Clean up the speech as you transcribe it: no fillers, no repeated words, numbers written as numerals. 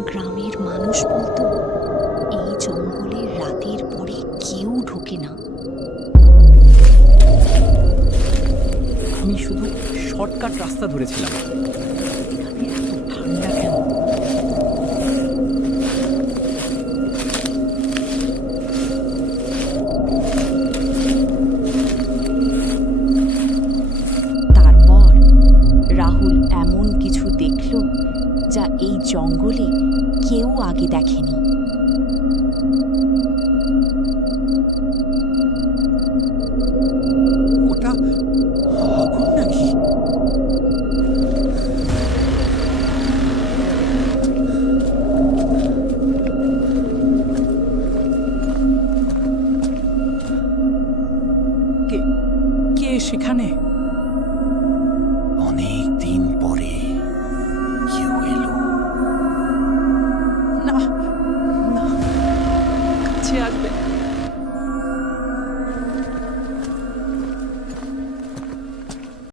গ্রামের মানুষ বলতো এই জঙ্গলে রাতের পরে কেউ ঢোকে না। আমি শুধু শর্টকাট রাস্তা ধরেছিলাম। এখানে এত ঠান্ডা কেন? তারপর রাহুল এমন কিছু দেখল যা এই জঙ্গলে কেউ আগে দেখেনি। ওটা আগুন নাকি? কে কে সেখানে? অনেক দিন পরে কেউ এলো। না না, কাছে আসবে না।